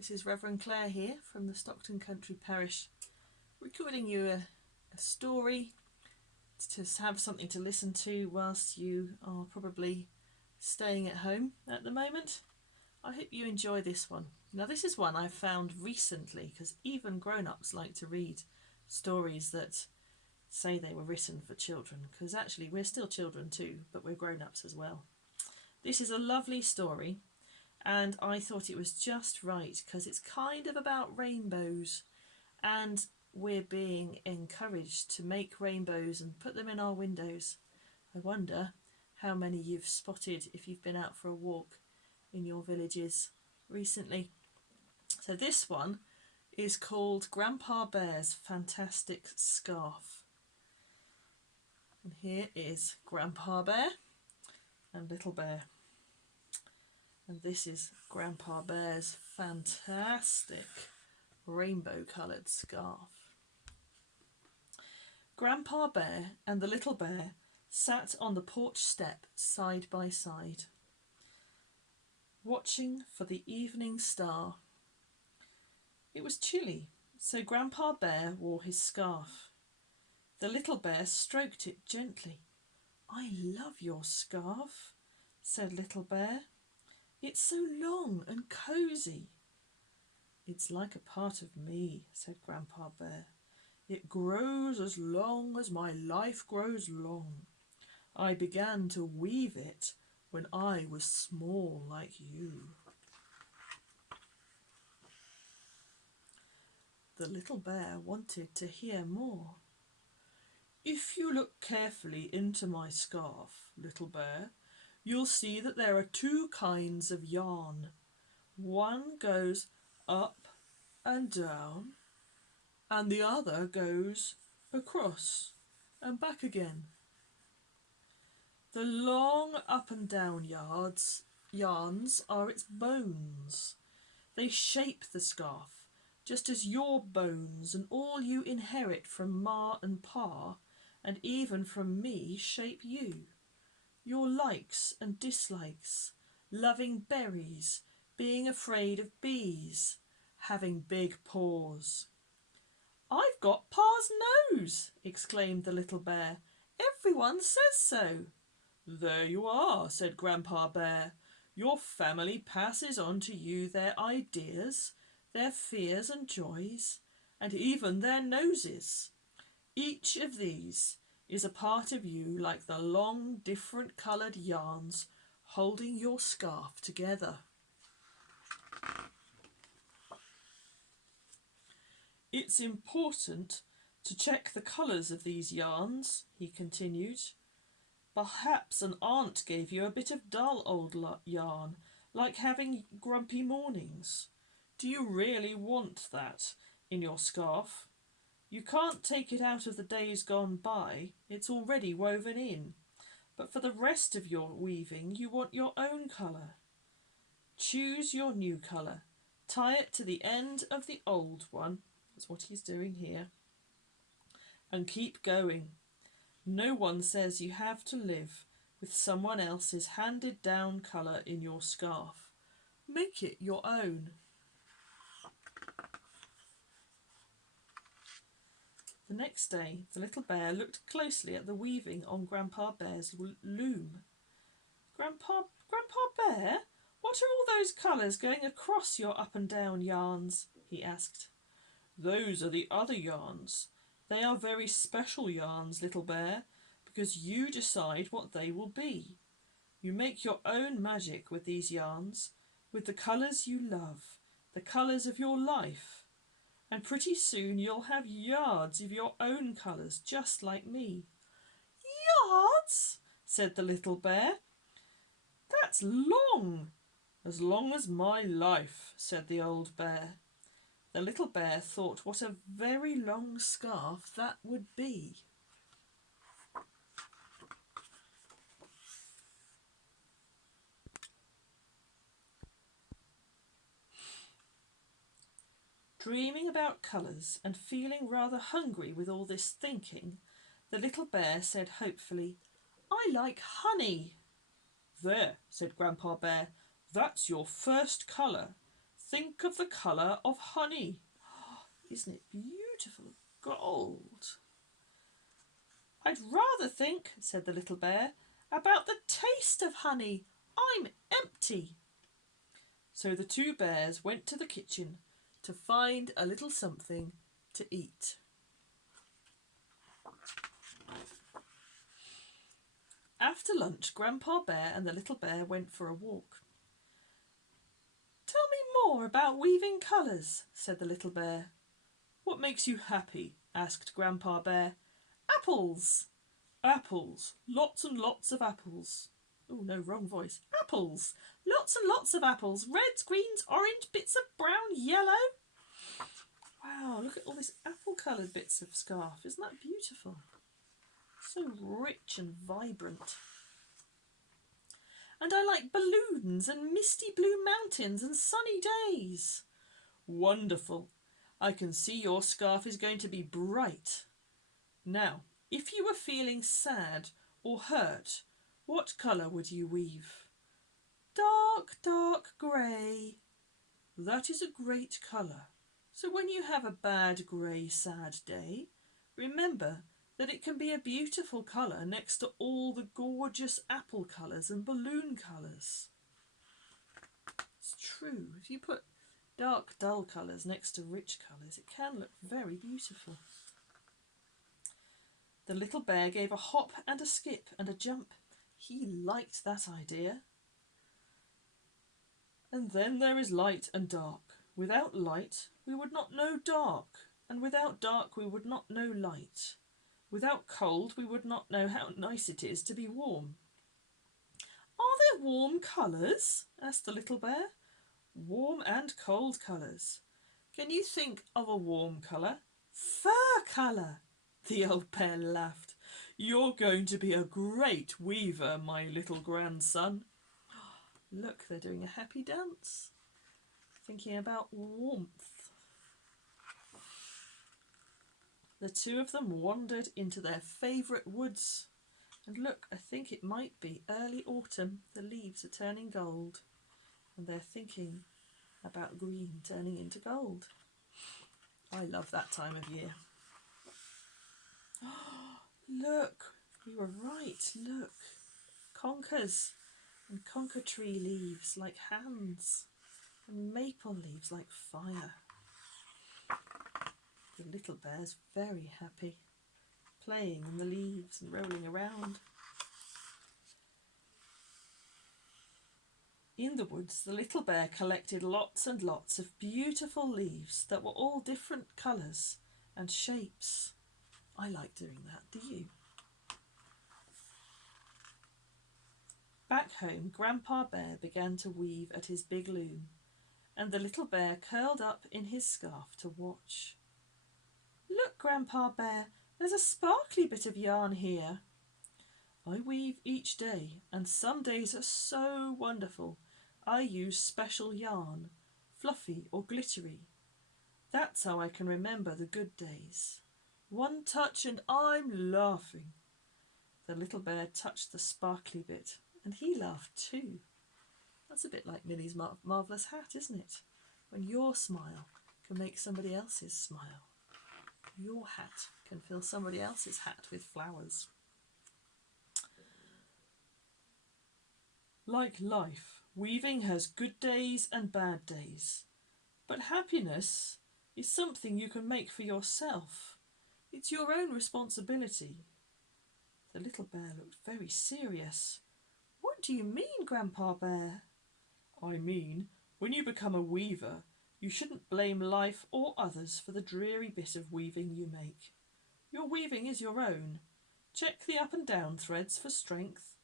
This is Reverend Claire here from the Stockton Country Parish, recording you a story to have something to listen to whilst you are probably staying at home at the moment. I hope you enjoy this one. Now, this is one I've found recently because even grown-ups like to read stories that say they were written for children, because actually we're still children too, but we're grown-ups as well. This is a lovely story, and I thought it was just right because it's kind of about rainbows, and we're being encouraged to make rainbows and put them in our windows. I wonder how many you've spotted if you've been out for a walk in your villages recently. So this one is called Grandpa Bear's Fantastic Scarf. And here is Grandpa Bear and Little Bear. And this is Grandpa Bear's fantastic rainbow-coloured scarf. Grandpa Bear and the Little Bear sat on the porch step side by side, watching for the evening star. It was chilly, so Grandpa Bear wore his scarf. The Little Bear stroked it gently. "I love your scarf," said Little Bear. "It's so long and cosy." "It's like a part of me," said Grandpa Bear. "It grows as long as my life grows long. I began to weave it when I was small like you." The Little Bear wanted to hear more. "If you look carefully into my scarf, Little Bear, you'll see that there are two kinds of yarn. One goes up and down, and the other goes across and back again. The long up and down yarns are its bones. They shape the scarf, just as your bones and all you inherit from Ma and Pa, and even from me, shape you. Your likes and dislikes, loving berries, being afraid of bees, having big paws." "I've got Pa's nose!" exclaimed the Little Bear. "Everyone says so." "There you are," said Grandpa Bear. "Your family passes on to you their ideas, their fears and joys, and even their noses. Each of these is a part of you, like the long, different-coloured yarns holding your scarf together. It's important to check the colours of these yarns," he continued. "Perhaps an aunt gave you a bit of dull old yarn, like having grumpy mornings. Do you really want that in your scarf? You can't take it out of the days gone by, it's already woven in. But for the rest of your weaving, you want your own colour. Choose your new colour, tie it to the end of the old one," that's what he's doing here, "and keep going. No one says you have to live with someone else's handed-down colour in your scarf. Make it your own." The next day, the Little Bear looked closely at the weaving on Grandpa Bear's loom. Grandpa Bear, what are all those colours going across your up and down yarns?" he asked. "Those are the other yarns. They are very special yarns, Little Bear, because you decide what they will be. You make your own magic with these yarns, with the colours you love, the colours of your life. And pretty soon you'll have yards of your own colours, just like me." "Yards?" said the Little Bear. "That's long." "As long as my life," said the old bear. The Little Bear thought what a very long scarf that would be. Dreaming about colours and feeling rather hungry with all this thinking, the Little Bear said hopefully, "I like honey." "There," said Grandpa Bear, "that's your first colour. think of the colour of honey. Isn't it beautiful? Gold. I'd rather think, said the little bear, about the taste of honey. I'm empty. So the two bears went to the kitchen to find a little something to eat. After lunch, Grandpa Bear and the little bear went for a walk. Tell me more about weaving colours, said the little bear. What makes you happy? Asked Grandpa Bear. Apples. Apples. Lots and lots of apples. Oh no, wrong voice. Apples. Lots and lots of apples. Reds, greens, orange, bits of brown, yellow. Wow, look at all these apple-coloured bits of scarf. Isn't that beautiful? So rich and vibrant. And I like balloons and misty blue mountains and sunny days. Wonderful. I can see your scarf is going to be bright. Now, if you were feeling sad or hurt, what colour would you weave? Dark, dark grey. That is a great colour. So when you have a bad, grey, sad day, remember that it can be a beautiful colour next to all the gorgeous apple colours and balloon colours. It's true. If you put dark, dull colours next to rich colours, it can look very beautiful. The little bear gave a hop and a skip and a jump. He liked that idea. And then there is light and dark. Without light, we would not know dark, and without dark, we would not know light. Without cold, we would not know how nice it is to be warm. Are there warm colours? Asked the little bear. Warm and cold colours. Can you think of a warm colour? Fur colour. The old bear laughed. You're going to be a great weaver, my little grandson. Look, they're doing a happy dance, thinking about warmth. The two of them wandered into their favourite woods. And look, I think it might be early autumn. The leaves are turning gold. And they're thinking about green turning into gold. I love that time of year. Look, we were right, look. Conkers and conker tree leaves like hands. And maple leaves like fire. The little bear's very happy, playing in the leaves and rolling around. In the woods, the little bear collected lots and lots of beautiful leaves that were all different colours and shapes. I like doing that, do you? Back home, Grandpa Bear began to weave at his big loom, and the little bear curled up in his scarf to watch. Look, Grandpa Bear, there's a sparkly bit of yarn here. I weave each day, and some days are so wonderful. I use special yarn, fluffy or glittery. That's how I can remember the good days. One touch and I'm laughing. The little bear touched the sparkly bit, and he laughed too. That's a bit like Minnie's marvellous hat, isn't it? When your smile can make somebody else's smile. Your hat can fill somebody else's hat with flowers. Like life, weaving has good days and bad days. But happiness is something you can make for yourself. It's your own responsibility. The little bear looked very serious. What do you mean, Grandpa Bear? I mean, when you become a weaver, you shouldn't blame life or others for the dreary bit of weaving you make. Your weaving is your own. Check the up and down threads for strength.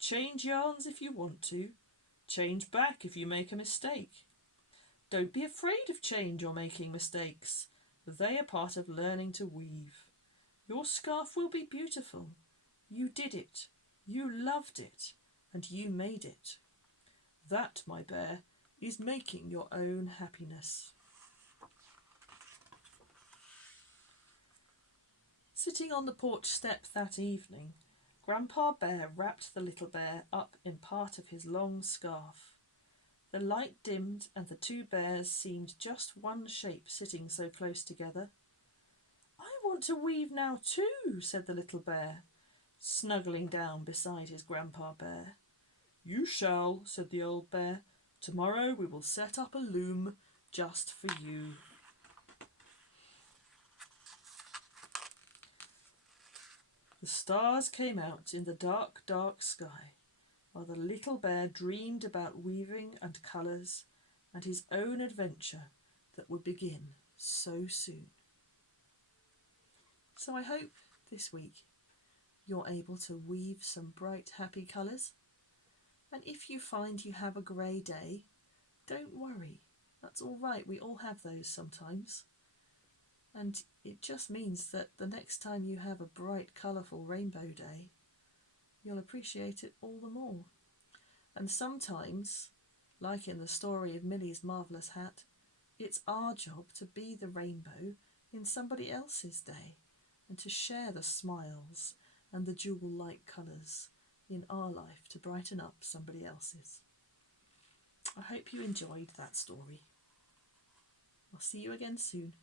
Change yarns if you want to. Change back if you make a mistake. Don't be afraid of change or making mistakes. They are part of learning to weave. Your scarf will be beautiful. You did it. You loved it. And you made it. That, my bear, is making your own happiness. Sitting on the porch step that evening, Grandpa Bear wrapped the little bear up in part of his long scarf. The light dimmed and the two bears seemed just one shape sitting so close together. I want to weave now too, said the little bear, snuggling down beside his grandpa bear. You shall, said the old bear. Tomorrow we will set up a loom just for you. The stars came out in the dark, dark sky, while the little bear dreamed about weaving and colours and his own adventure that would begin so soon. So I hope this week you're able to weave some bright, happy colours. And if you find you have a grey day, don't worry. That's all right. We all have those sometimes. And it just means that the next time you have a bright, colourful rainbow day, you'll appreciate it all the more. And sometimes, like in the story of Millie's Marvellous Hat, it's our job to be the rainbow in somebody else's day and to share the smiles and the jewel-like colours in our life to brighten up somebody else's. I hope you enjoyed that story. I'll see you again soon.